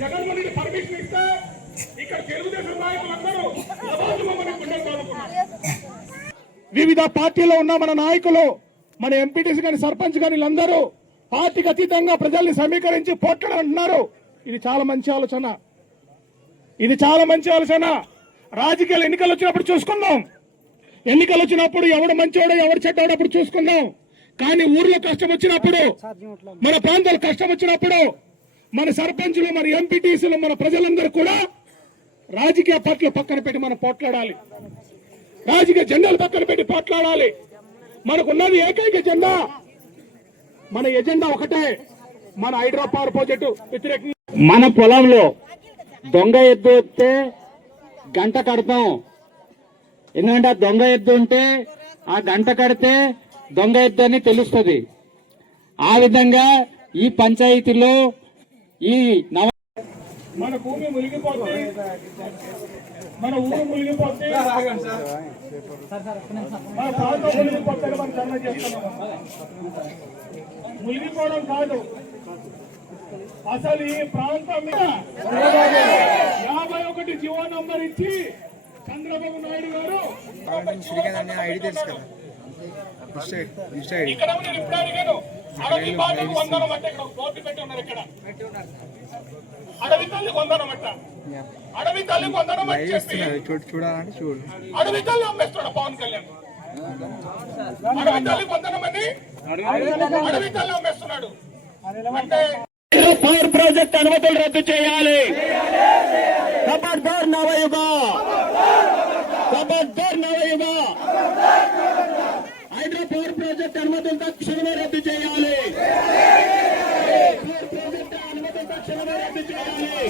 Jaganmohan Reddy permission ఇస్తే ఇక్కడ తెలుగుదేశం నాయకులందరూ వివిధ పార్టీలో ఉన్న మన నాయకులు, మన ఎంపీటీసీ కానీ సర్పంచ్ కానీ వీళ్ళందరూ పార్టీకి అతీతంగా ప్రజల్ని సమీకరించి పోట్లాడంటున్నారు. ఇది చాలా మంచి ఆలోచన. ఇది చాలా మంచి ఆలోచన. రాజకీయాలు ఎన్నికలు వచ్చినప్పుడు చూసుకుందాం. ఎన్నికలు వచ్చినప్పుడు ఎవడు మంచివాడో ఎవడు చెడ్డవాడో అప్పుడు చూసుకుందాం. కానీ ఊర్లో కష్టం వచ్చినప్పుడు, మన ప్రాంతాలు కష్టం వచ్చినప్పుడు మన సర్పంచులు, మన ఎంపీటీసీలు, మన ప్రజలందరూ కూడా రాజకీయ పార్టీలు పక్కన పెట్టి మనం పోట్లాడాలి. రాజకీయ జెండాలు పక్కన పెట్టి పోట్లాడాలి. మనకున్నది ఏకైక జెండా, మన ఎజెండా ఒకటే, మన హైడ్రో పవర్ ప్రాజెక్టు వ్యతిరేకంగా. మన పొలంలో దొంగ ఎద్దు వస్తే గంట కడతాం. ఎందుకంటే ఆ దొంగ ఎద్దు ఉంటే ఆ గంట కడితే దొంగ ఎద్దు అని తెలుస్తుంది. ఆ విధంగా ఈ పంచాయతీలో ఈ మన భూమి మునిగిపోతే, మన ఊరు మునిగిపోతే, మన ప్రాంతం మునిగిపోతే మనం ధర్నా చేస్తున్నాం. మునిగిపోవడం కాదు, అసలు ఈ ప్రాంతం మీద 51 జీవో నంబర్ ఇచ్చి చంద్రబాబు నాయుడు గారు ఇక్కడ ఇప్పుడు అడిగాను, అడవి బాటకు వందనం అంటే ఇక్కడ బోర్డు పెట్టి ఉన్నారు. ఇక్కడ అడవి తల్లి వందనం అంట, అడవి తల్లి వందనం అని చెప్పి చూడాలని చూడు, అడవి తల్లి అమ్మేస్తున్నాడు పవన్ కళ్యాణ్. అడవి తల్లి వందనం అని అడవి తల్లి అమ్మేస్తున్నాడు. అంటే పవర్ ప్రాజెక్ట్ అనుమతులు రద్దు చేయాలి. ఖబర్దార్ నవయుగ, ఖబర్దార్ నవయుగ. హైడ్రో పవర్ ప్రాజెక్ట్ అనుమతులు తక్షణమే రద్దు చేయాలి. పవర్ ప్రాజెక్ట్ అనుమతులు తక్షణమే రద్దు చేయాలి.